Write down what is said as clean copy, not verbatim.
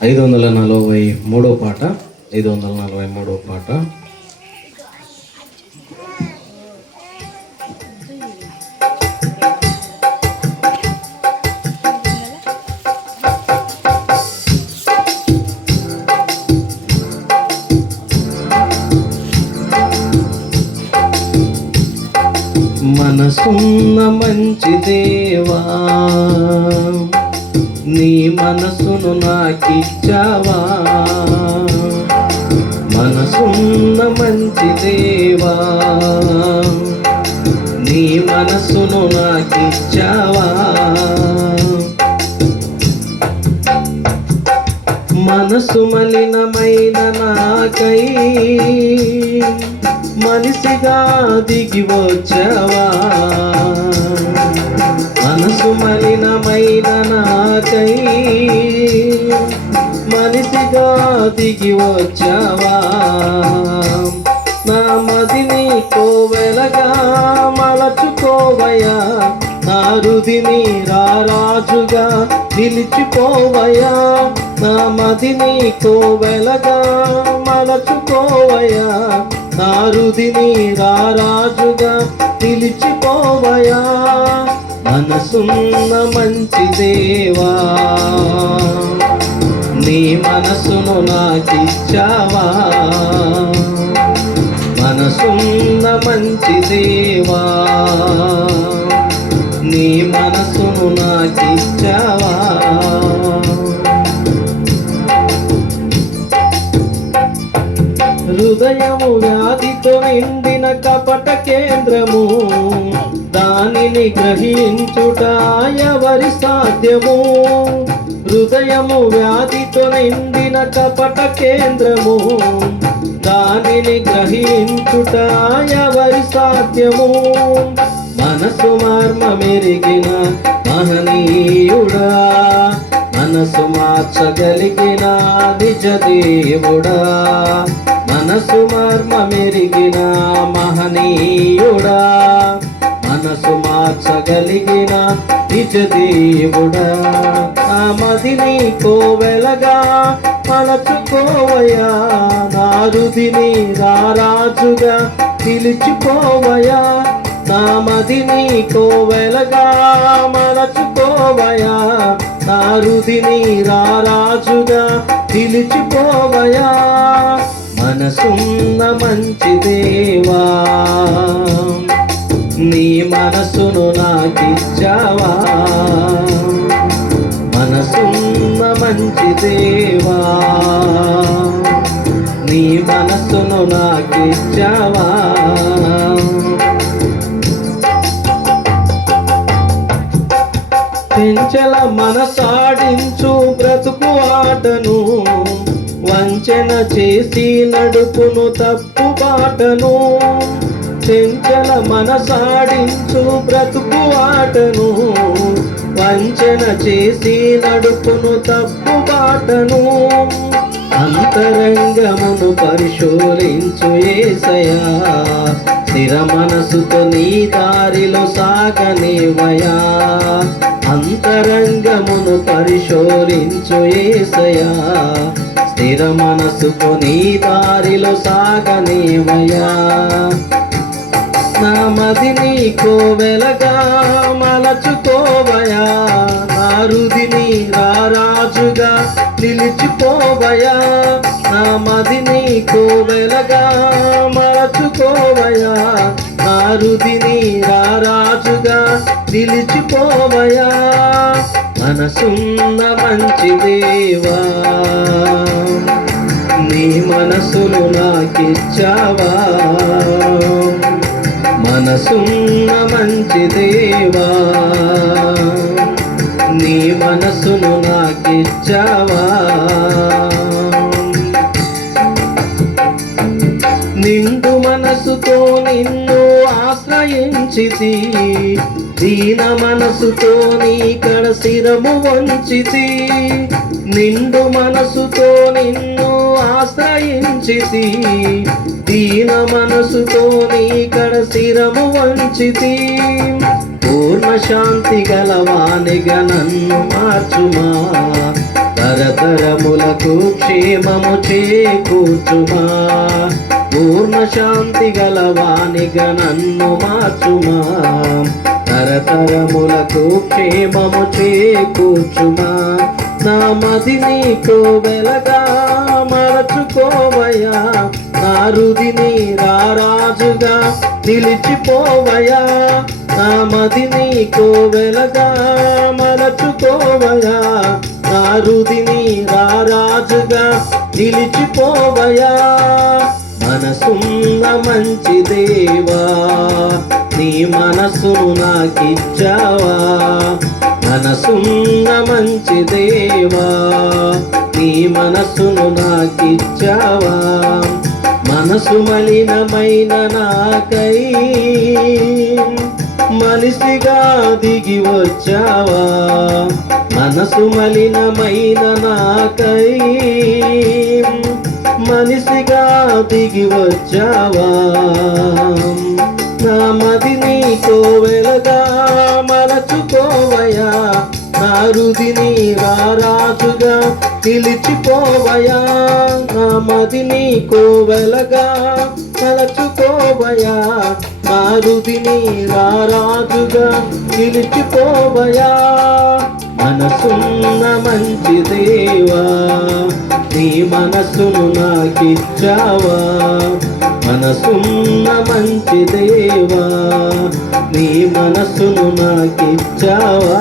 543 పాట 543 పాట. మనసున్న మంచి దేవా, నీ మనసును నాకిచ్చావా. మనసున్న మంచి దేవా, నీ మనసును నాకిచ్చావా. మనసు మలినమైన నాకై మనిషిగా దిగి వచ్చావా. మనసు మలినమైన నాకై మనిషిగా దిగి వచ్చావా. నా మదిని కోవెలగా మలచుకోవయా, నా హృదిని రారాజుగా నిలిచిపోవయా. నా మదిని కోవెలగా మలచుకోవయా, నా హృదిని రారాజుగా నిలిచిపోవయా. మనసున్న మంచి దేవా, నీ మనసును నాకిచ్చావా. మనసున్న మంచి దేవా, నీ మనసును నాకిచ్చావా. హృదయము వ్యాధితో నిండిన కపట కేంద్రము, దానిని గ్రహించుట ఎవరి సాధ్యము. హృదయము వ్యాధితో నిండిన కపట కేంద్రము, దానిని గ్రహించుట ఎవరి సాధ్యము. మనసు మర్మమెరిగిన మహనీయుడా, మనసు మార్చగలిగిన నిజ దేవుడా. మనసు మర్మమెరిగిన మహనీయుడా, మనసు మార్చగలిగిన నిజ దేవుడా. ఆ మదిని కోవెలగా మలచుకోవయా, నా హృదిని రారాజుగా నిలిచిపోవయా. నా మదిని కోవెలగా మలచుకోవయా, నా హృదిని రారాజుగా నిలిచిపోవయా. మనసున్న మంచి దేవా, నీ మనసును నాకిచ్చావా. మనసున్న మంచి దేవా, నీ మనసును నాకిచ్చావా. చెంచల మనసాడించు బ్రతుకు ఆటను, వంచన చేసి నడుపును తప్పు బాటను. చెంచల మనసాడించు బ్రతుకు ఆటను, వంచన చేసి నడుపును తప్పు బాటను. అంతరంగమును పరిశోధించు యేసయ్యా, స్థిర మనసుతో నీ దారిలో సాగనివయా. అంతరంగమును పరిశోధించు యేసయ్యా, స్థిర మనసుతో నీ దారిలో సాగనివయా. నా మదిని కోవెలగా మలచుకోవయా, నా హృదిని రారాజుగా నిలిచిపోవయా. నా మదిని కోవెలగా మలచుకోవయా, నా హృదిని రారాజుగా నిలిచిపోవయా. మనసున్న మంచి దేవా, నీ మనసును నాకిచ్చావా. మనసున్న మంచి దేవా, నీ మనసును నాకిచ్చావా. నిండు మనసుతో నిన్ను ఆశ్రయించితి, దీన మనసుతో నీ కడ శిరము వంచితి. నిండు మనసుతో నిన్ను ఆశ్రయించితి, దీన మనసుతో నీ కడ శిరము వంచితి. పూర్ణ శాంతి గలవానిగా నన్ను మార్చుమా, తరతరములకు క్షేమము చేకూర్చుమా, పూర్ణ శాంతి గలవానిగా నన్ను మార్చుమా. తరతరములకు క్షేమము చేకూర్చుమా, నా మది నీకు వెలగా మరచుకోవయ్యా, నా హృదిని రారాజుగా నిలిచిపోవయ్యా. నా మది నీకు వెలగా మరచుకోవయ్యా, నా హృదిని రారాజుగా నిలిచిపోవయ్యా. మనసున్న మంచి దేవా, నీ మనసును నాకిచ్చావా. మనసున్న మంచి దేవా, నీ మనసును నాకిచ్చావా. మనసు మలినమైన నాకై మనిషిగా దిగి వచ్చావా. మనసు మలినమైన నాకై మనిషిగా దిగి వచ్చావా. నా మది నీకో వెలగా మరచుకోవయ్యా, నా హృదిని రారాజుగా నిలిచిపోవయ్యా. నా మది నీకో వెలగా మరచుకోవయ్యా, నా హృదిని రారాజుగా నిలిచిపోవయ్యా. మనసున్న మంచి దేవా, నీ మనసును నాకిచ్చావా. మనసున్న మంచి దేవా, నీ మనసును నాకిచ్చావా.